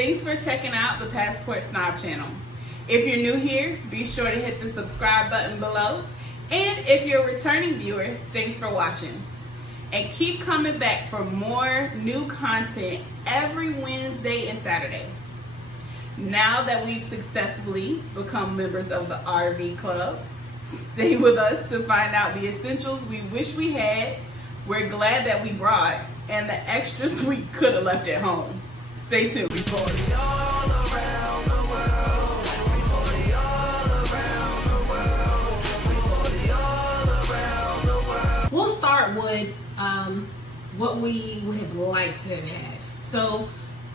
Thanks for checking out the Passport Snob channel. If you're new here, be sure to hit the subscribe button below. And if you're a returning viewer, thanks for watching. And keep coming back for more new content every Wednesday and Saturday. Now that we've successfully become members of the RV Club, stay with us to find out the essentials we wish we had, we're glad that we brought, and the extras we could have left at home. Stay tuned. We'll start with what we would have liked to have had. So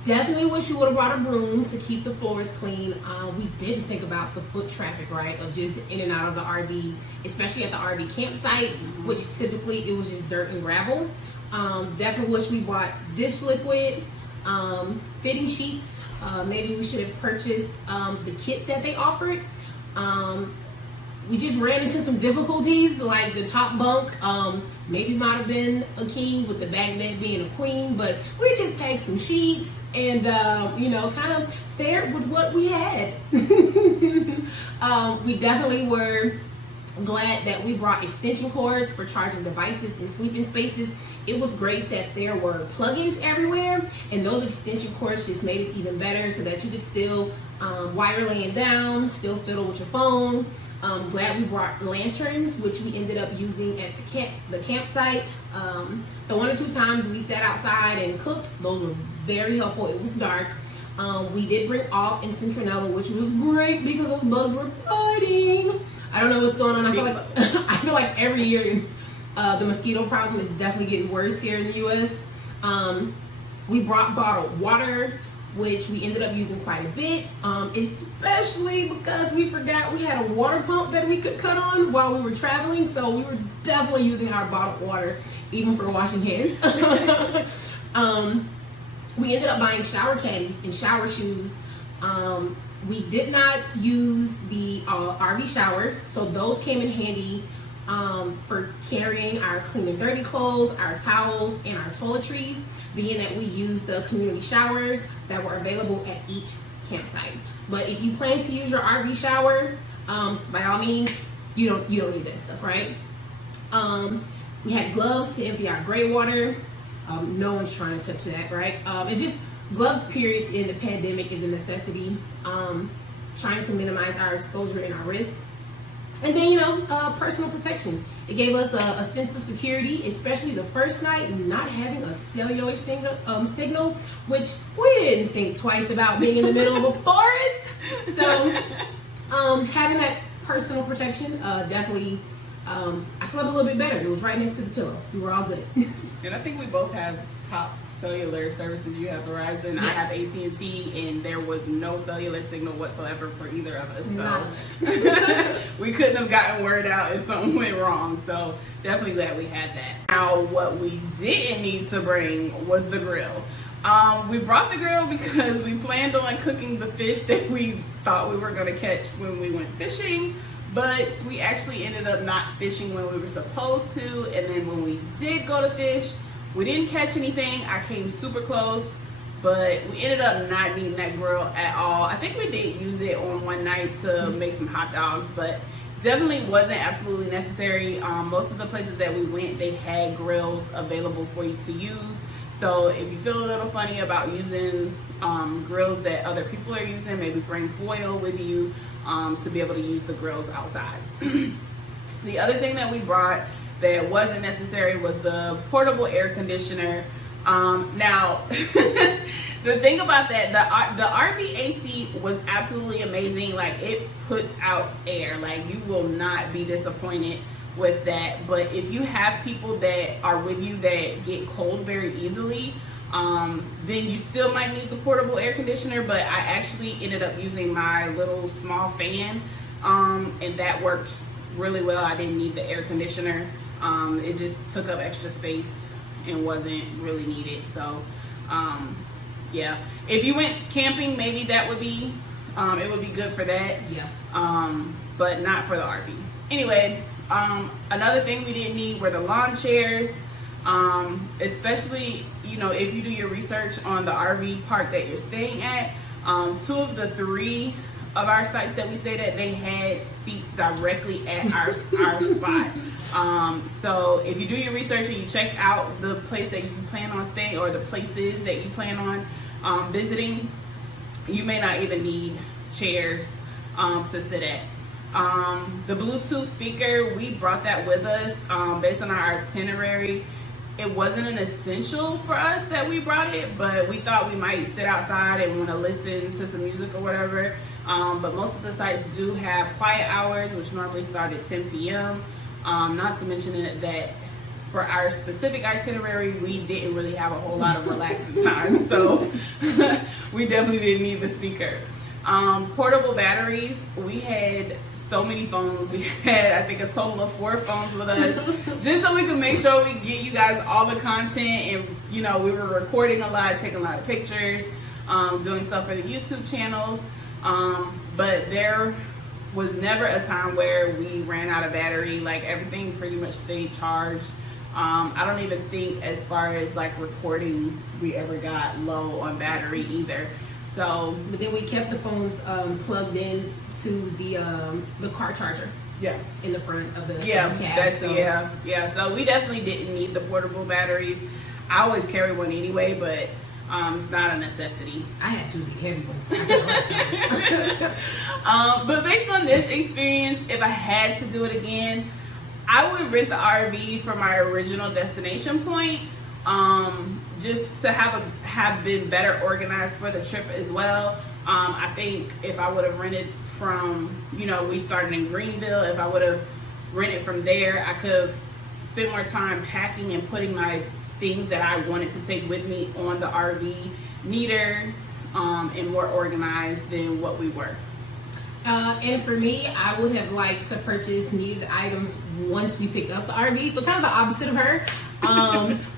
definitely wish we would have brought a broom to keep the floors clean. We didn't think about the foot traffic, right, of just in and out of the RV, especially at the RV campsites, which typically it was just dirt and gravel. Definitely wish we bought dish liquid, fitting sheets. Maybe we should have purchased the kit that they offered. We just ran into some difficulties, like the top bunk maybe might have been a king with the back bed being a queen, but we just packed some sheets and kind of fared with what we had. We definitely were glad that we brought extension cords for charging devices and sleeping spaces. It was great that there were plugins everywhere, and those extension cords just made it even better so that you could still wire laying down, still fiddle with your phone. Glad we brought lanterns, which we ended up using at the campsite. The 1 or 2 times we sat outside and cooked, those were very helpful. It was dark. We did bring off and citronella, which was great because those bugs were biting. I don't know what's going on. I feel like every year the mosquito problem is definitely getting worse here in the U.S. We brought bottled water, which we ended up using quite a bit, especially because we forgot we had a water pump that we could cut on while we were traveling, so we were definitely using our bottled water even for washing hands. We ended up buying shower caddies and shower shoes. We did not use the RV shower, so those came in handy for carrying our clean and dirty clothes, our towels, and our toiletries, being that we used the community showers that were available at each campsite. But if you plan to use your RV shower, by all means, you don't need that stuff, right? We had gloves to empty our gray water. No one's trying to touch that, right? And just gloves, period, in the pandemic is a necessity. Trying to minimize our exposure and our risk. And then, personal protection. It gave us a sense of security, especially the first night, not having a cellular signal, which we didn't think twice about being in the middle of a forest. So having that personal protection, definitely, I slept a little bit better. It was right next to the pillow. We were all good. And I think we both have top cellular services. You have Verizon, yes. I have AT&T, and there was no cellular signal whatsoever for either of us. So we couldn't have gotten word out if something went wrong. So definitely glad we had that. Now, what we didn't need to bring was the grill. We brought the grill because we planned on cooking the fish that we thought we were going to catch when we went fishing. But we actually ended up not fishing when we were supposed to. And then when we did go to fish, we didn't catch anything. I came super close, but we ended up not needing that grill at all. I think we did use it on one night to make some hot dogs, but definitely wasn't absolutely necessary. Most of the places that we went, they had grills available for you to use. So if you feel a little funny about using grills that other people are using, maybe bring foil with you to be able to use the grills outside. The other thing that we brought that wasn't necessary was the portable air conditioner. Now, the thing about that, the RV AC was absolutely amazing. Like, it puts out air. Like, you will not be disappointed with that. But if you have people that are with you that get cold very easily, then you still might need the portable air conditioner. But I actually ended up using my little small fan, and that worked really well. I didn't need the air conditioner. It just took up extra space and wasn't really needed. So yeah, if you went camping, maybe that would be it would be good for that. Yeah. But not for the RV. Anyway, another thing we didn't need were the lawn chairs. Especially you know, if you do your research on the RV park that you're staying at, 2 of the 3 of our sites that we stayed at, they had seats directly at our spot. So if you do your research and you check out the place that you plan on staying, or the places that you plan on visiting, you may not even need chairs to sit at. The Bluetooth speaker, we brought that with us based on our itinerary. It wasn't an essential for us that we brought it, but we thought we might sit outside and want to listen to some music or whatever. But most of the sites do have quiet hours, which normally start at 10 p.m. Not to mention that for our specific itinerary, we didn't really have a whole lot of relaxing time, so we definitely didn't need the speaker. Portable batteries, we had so many phones. We had, I think, a total of 4 phones with us, just so we could make sure we get you guys all the content. And you know, we were recording a lot, taking a lot of pictures, doing stuff for the YouTube channels. But there was never a time where we ran out of battery. Like, everything pretty much stayed charged. I don't even think, as far as like recording, we ever got low on battery either. So, but then we kept the phones plugged in to the car charger. Yeah. In the front of the cab. Yeah. So we definitely didn't need the portable batteries. I always carry one anyway, but it's not a necessity. I had 2 big heavy ones. But based on this experience, if I had to do it again, I would rent the RV from my original destination point. Just to have been better organized for the trip as well. I think if I would have rented from, you know, we started in Greenville, if I would have rented from there, I could have spent more time packing and putting my things that I wanted to take with me on the RV neater and more organized than what we were. And for me, I would have liked to purchase needed items once we picked up the RV. So kind of the opposite of her.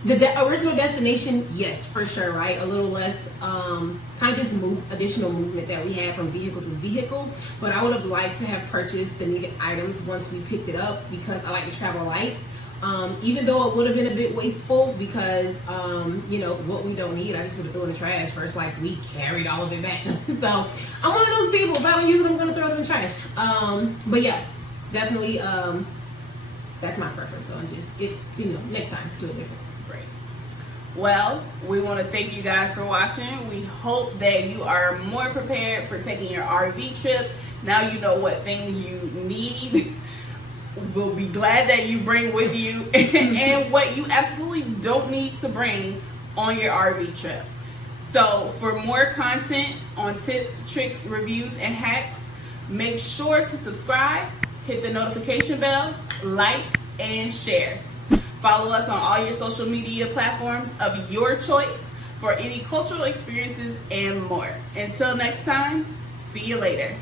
The original destination, yes, for sure, right? A little less, kind of just additional movement that we had from vehicle to vehicle. But I would have liked to have purchased the needed items once we picked it up, because I like to travel light. Even though it would have been a bit wasteful, because you know, what we don't need, I just would have thrown in the trash first. Like, we carried all of it back. So I'm one of those people, if I don't use it, I'm gonna throw it in the trash. But yeah, definitely that's my preference on just, if you know, next time do it different. Great. Well, we want to thank you guys for watching. We hope that you are more prepared for taking your RV trip. Now you know what things you need. We'll be glad that you bring with you and what you absolutely don't need to bring on your RV trip. So for more content on tips, tricks, reviews, and hacks, make sure to subscribe, hit the notification bell, like, and share. Follow us on all your social media platforms of your choice for any cultural experiences and more. Until next time, see you later.